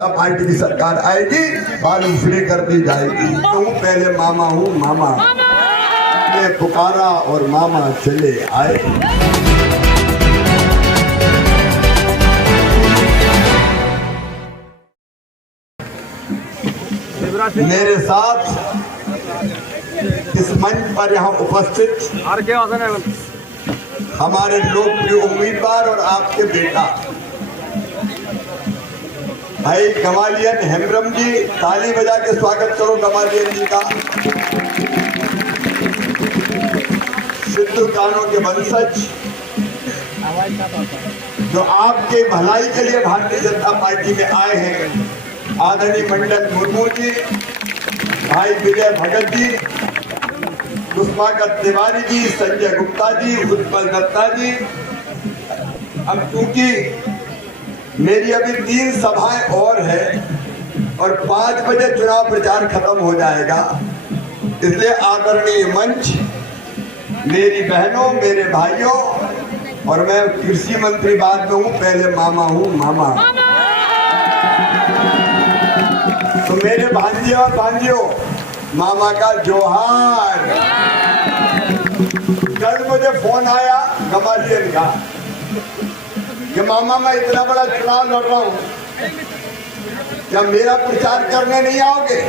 Party की सरकार आएगी, मालूम फ्री कर दी जाएगी। तुम पहले मामा हूँ मामा, ने पुकारा और मामा चले आए। मेरे साथ इस मंच पर यहाँ उपस्थित हमारे लोकप्रिय उम्मीदवार और आपके बेटा भाई गमालियन हेम्ब्रम जी, ताली बजा के स्वागत करो गमालियन जी का। सिद्धू कानों के वंशज जो आपके भलाई के लिए भारतीय जनता पार्टी में आए हैं, आदरणीय मंडल मुर्मू जी, भाई विजय भगत जी, पुष्पाकर तिवारी जी, संजय गुप्ता जी, उत्पल दत्ता जी। अब क्योंकि मेरी अभी 3 सभाएं और है और 5 बजे चुनाव प्रचार खत्म हो जाएगा, इसलिए आदरणीय मंच, मेरी बहनों, मेरे भाइयों, और मैं कृषि मंत्री बाद में हूँ, पहले मामा हूँ मामा। तो मेरे भांजे और भांजियों, मामा का जोहार। कल मुझे फोन आया गमालियन का कि मामा मैं इतना बड़ा चुनाव लड़ रहा हूँ, क्या मेरा प्रचार करने नहीं आओगे?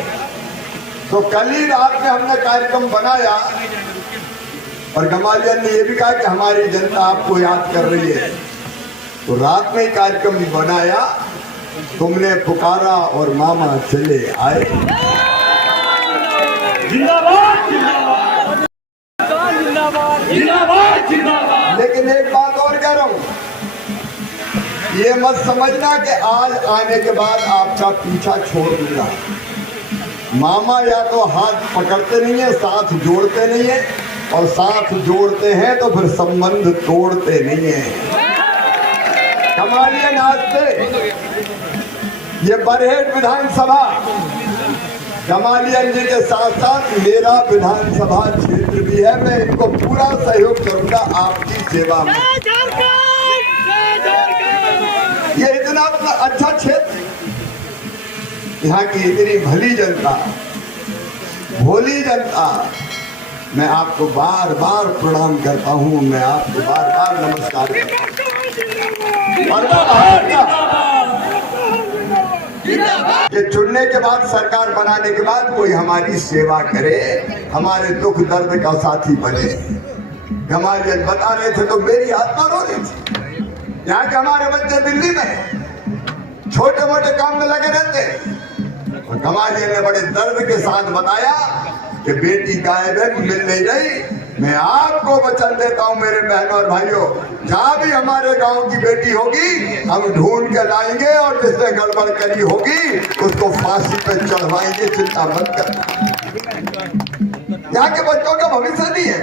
तो कल ही रात में हमने कार्यक्रम बनाया और गमालियन ने यह भी कहा कि हमारी जनता आपको याद कर रही है। तो रात में ही कार्यक्रम बनाया, तुमने पुकारा और मामा चले आए। जिंदाबाद जिंदाबाद जिंदाबाद जिंदाबाद। लेकिन एक बात और कह रहा हूँ, ये मत समझना कि आज आने के बाद आपका पीछा छोड़ दूंगा। मामा या तो हाथ पकड़ते नहीं है, साथ जोड़ते नहीं है, और साथ जोड़ते हैं तो फिर संबंध तोड़ते नहीं है। गमालियन आज से ये बरहेट विधानसभा गमालियन जी के साथ साथ मेरा विधानसभा क्षेत्र भी है। मैं इनको पूरा सहयोग करूंगा आपकी सेवा में। ये इतना अच्छा क्षेत्र, यहाँ की इतनी भली जनता, भोली जनता, मैं आपको बार बार प्रणाम करता हूँ, मैं आपको बार बार नमस्कार करता हूँ। ये चुनने के बाद, सरकार बनाने के बाद कोई हमारी सेवा करे, हमारे दुख दर्द का साथी बने। गमालियन बता रहे थे तो मेरी आत्मा रो रही थी। यहाँ के हमारे बच्चे दिल्ली में छोटे मोटे काम में लगे रहते, और गमालियन ने बड़े दर्द के साथ बताया कि बेटी गायब है, मिल नहीं रही। मैं आपको वचन देता हूँ मेरे बहनों और भाइयों, जहाँ भी हमारे गांव की बेटी होगी हम ढूंढ के लाएंगे, और जिसने गड़बड़ करी होगी उसको फांसी पे चढ़वाएंगे, चिंता मत करना। यहाँ के बच्चों का भविष्य नहीं है।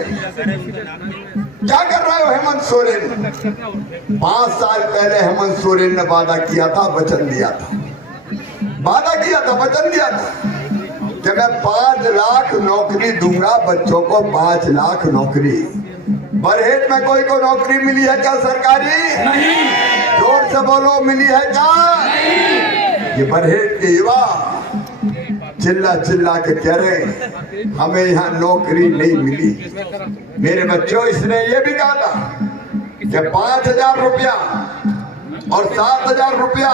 क्या कर रहे हो हेमंत सोरेन? 5 साल पहले हेमंत सोरेन ने वादा किया था, वचन दिया था, वादा किया था, वचन दिया था कि मैं 5 लाख नौकरी दूंगा बच्चों को, 5 लाख नौकरी। बरहेट में कोई को नौकरी मिली है क्या सरकारी? नहीं। जोर से बोलो, मिली है क्या? नहीं। ये बरहेट के युवा चिल्ला चिल्ला के कह रहे हमें यहाँ नौकरी नहीं मिली। मेरे बच्चों, इसने ये भी कहा था कि 5,000 रुपया और 7,000 रुपया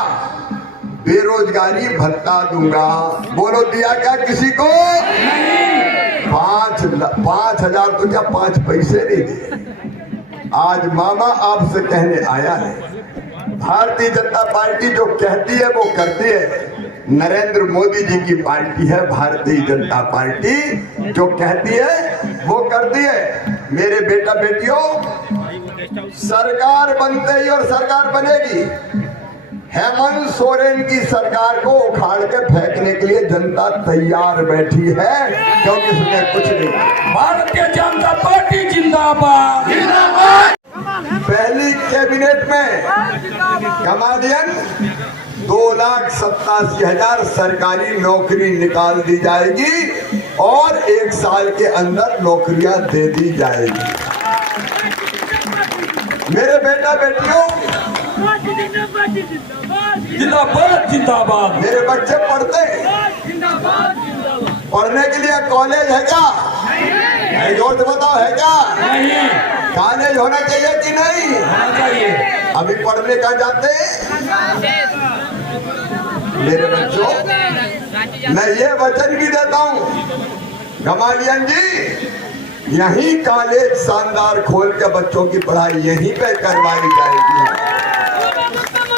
बेरोजगारी भत्ता दूंगा। बोलो दिया क्या किसी को? नहीं। 5,000 तो क्या 5 पैसे नहीं दिए। आज मामा आपसे कहने आया है, भारतीय जनता पार्टी जो कहती है वो करती है। नरेंद्र मोदी जी की पार्टी है भारतीय जनता पार्टी, जो कहती है वो करती है। मेरे बेटा बेटियों, सरकार बनते ही, और सरकार बनेगी, हेमंत सोरेन की सरकार को उखाड़ के फेंकने के लिए जनता तैयार बैठी है, क्योंकि इसमें कुछ नहीं। भारतीय जनता पार्टी जिंदाबाद जिंदाबाद। पहली कैबिनेट में गमालियन 2,87,000 सरकारी नौकरी निकाल दी जाएगी और 1 साल के अंदर नौकरियां दे दी जाएगी। मेरे बेटा बेटियों, जिंदाबाद जिंदाबाद। मेरे बच्चे पढ़ते हैं, पढ़ने के लिए कॉलेज है क्या? नहीं। जोर से बताओ, है क्या? नहीं। कॉलेज होना चाहिए कि नहीं? होना चाहिए। अभी पढ़ने कहाँ जाते हैं? मेरे बच्चों, मैं ये वचन भी देता हूँ, गमालियन जी, यही कॉलेज शानदार खोल के बच्चों की पढ़ाई यहीं पे करवाई जाएगी।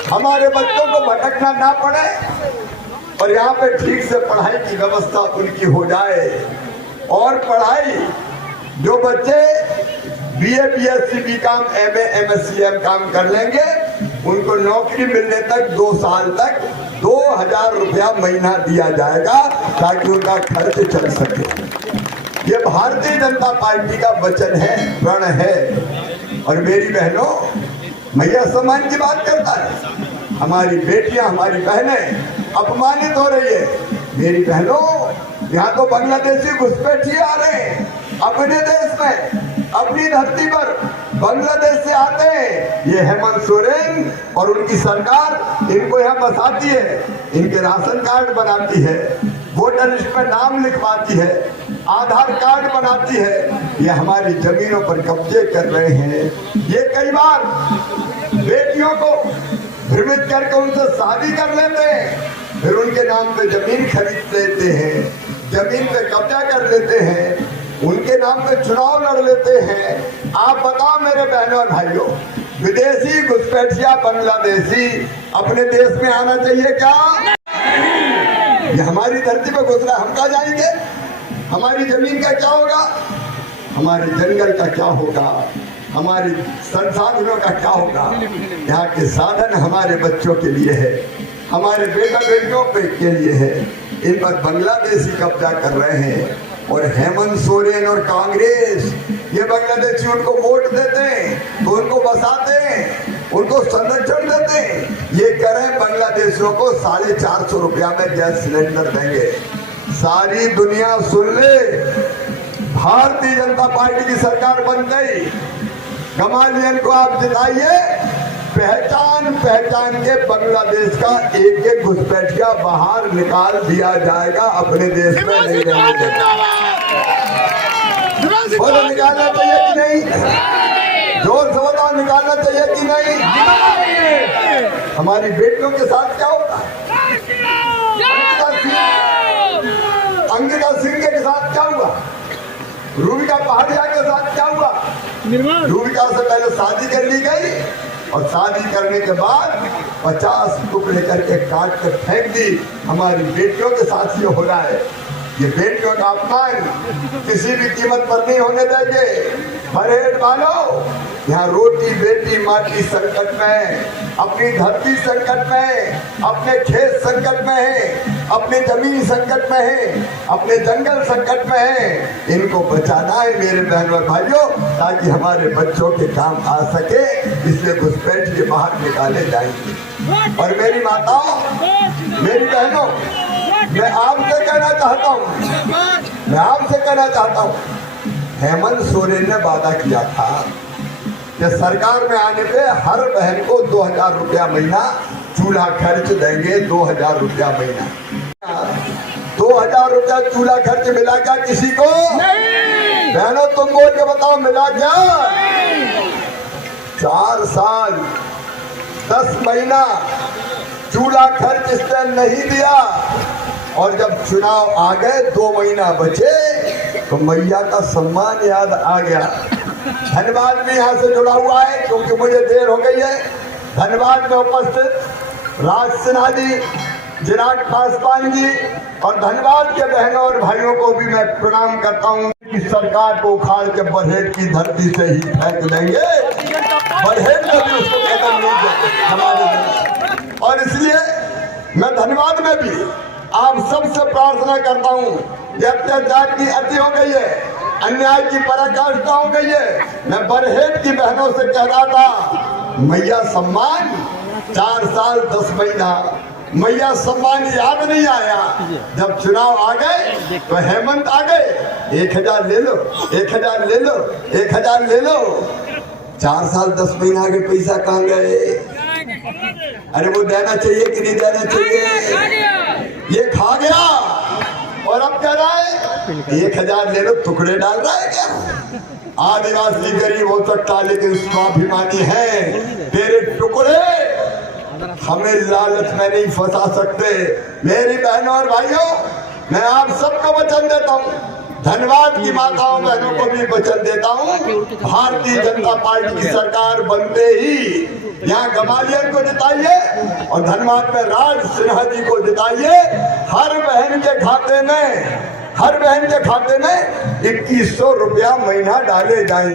हमारे बच्चों को भटकना ना पड़े और यहाँ पे ठीक से पढ़ाई की व्यवस्था उनकी हो जाए। और पढ़ाई जो बच्चे BA, BSc, BCom, MA, MSc, MCom कर लेंगे, उनको नौकरी मिलने तक 2 साल तक 2000 रुपया महीना दिया जाएगा ताकि उनका खर्च चल सके। ये भारतीय जनता पार्टी का वचन है, प्रण है। और मेरी बहनों, मैया सम्मान की बात करता है, हमारी बेटियां, हमारी बहनें अपमानित हो रही है। मेरी बहनों, यहाँ तो बांग्लादेशी घुसपैठिए आ रहे हैं अपने देश में, अपनी धरती पर बांग्लादेश से आते हैं। ये हेमंत सोरेन और उनकी सरकार इनको यहाँ बसाती है, इनके राशन कार्ड बनाती है, वोटर लिस्ट में नाम लिखवाती है, आधार कार्ड बनाती है। ये हमारी जमीनों पर कब्जे कर रहे हैं। ये कई बार बेटियों को भ्रमित करके उनसे शादी कर लेते हैं, फिर उनके नाम पे जमीन खरीद लेते हैं, जमीन पे कब्जा कर लेते हैं, उनके नाम पे चुनाव लड़ लेते हैं। आप बताओ मेरे बहनों और भाइयों, विदेशी घुसपैठिया बांग्लादेशी अपने देश में आना चाहिए क्या? ये हमारी धरती पे घुस रहा है, हम कहाँ जाएंगे? हमारी जमीन का क्या होगा? हमारे जंगल का क्या होगा? हमारे संसाधनों का क्या होगा? यहाँ के साधन हमारे बच्चों के लिए है, हमारे बेटा बेटियों के लिए है। इन पर बांग्लादेशी कब्जा कर रहे हैं। और हेमंत सोरेन और कांग्रेस, ये बांग्लादेशी उनको वोट देते हैं तो उनको बसाते हैं, उनको संरक्षण देते हैं। ये करें बांग्लादेशियों को 450 रुपया में गैस सिलेंडर देंगे। सारी दुनिया सुन ले, भारतीय जनता पार्टी की सरकार बन गई। गमालियन को आप जिताइए, पहचान पहचान के बांग्लादेश का एक एक घुसपैठिया बाहर निकाल दिया जाएगा, अपने देश में नहीं रहने देगा। बोलो, निकालना चाहिए कि नहीं? जोर से बताओ, निकालना चाहिए कि नहीं? हमारी बेटियों के साथ क्या होगा? अंकिता सिंह के साथ क्या हुआ? रूबिका पहाड़िया के साथ क्या हुआ? रूबिका से पहले शादी कर ली गई और शादी करने के बाद 50 टुकड़े करके काट कर फेंक दी। हमारी बेटियों के साथ ये हो रहा है। ये बेटियों का अपमान किसी भी कीमत पर नहीं होने देंगे। बरहेट वालों, यहाँ रोटी बेटी माटी संकट में है, अपनी धरती संकट में है, अपने खेत संकट में है, अपनी जमीन संकट में है, अपने जंगल संकट में है। इनको बचाना है मेरे बहन और भाइयों, ताकि हमारे बच्चों के काम आ सके। इसलिए घुसपैठिए बाहर निकाले जाएंगे। और मेरी माताओं, मेरी बहनों, मैं आपसे कहना चाहता हूँ, हेमंत सोरेन ने वादा किया था कि सरकार में आने पे हर बहन को 2000 रुपया महीना चूल्हा खर्च देंगे। 2000 रुपया महीना, 2000 रुपया चूल्हा खर्च मिला क्या किसी को? नहीं। बहनों, तुम बोल के बताओ, मिला क्या? 4 साल 10 महीना चूल्हा खर्च इसने नहीं दिया। और जब चुनाव आ गए, 2 महीना बचे, तो मैया का सम्मान याद आ गया। धन्यवाद भी यहाँ से जुड़ा हुआ है, क्योंकि मुझे देर हो गई है। धन्यवाद में उपस्थित राज सिन्हा जी, चिराग पासवान जी, और धन्यवाद के बहनों और भाइयों को भी मैं प्रणाम करता हूँ कि सरकार को उखाड़ के बरहेट की धरती से ही फेंक देंगे। बरहेट में भी उसको कदम नहीं देंगे हमारे। और इसलिए मैं धन्यवाद में भी आप सबसे प्रार्थना करता हूँ, ये अत्याचार की अति हो गई है, अन्याय की पराकाष्ठा हो गई है। मैं बरहेट की बहनों से कह रहा था, मैया सम्मान 4 साल 10 महीना, मैया सम्मान याद नहीं आया। जब चुनाव आ गए तो हेमंत आ गए, 1000 ले लो, 1000 ले लो, 1000 ले लो। 4 साल 10 महीना के पैसा कहाँ गए? अरे वो देना चाहिए कि नहीं देना चाहिए? ये खा गया और अब कह रहा है 1000 ले लो, टुकड़े डाल रहा है क्या? आदिवासी गरीब हो सकता लेकिन स्वाभिमानी है। तेरे टुकड़े हमें लालच में नहीं फंसा सकते। मेरी बहनों और भाइयों, मैं आप सबको वचन देता हूँ, धन्यवाद की माताओं बहनों को भी वचन देता हूँ, भारतीय जनता पार्टी की सरकार बनते ही यहाँ गमालियन को जिताइए और धनबाद में राज सिन्हा जी को जिताइए। हर बहन के खाते में 2100 रुपया महीना डाले जाएंगे।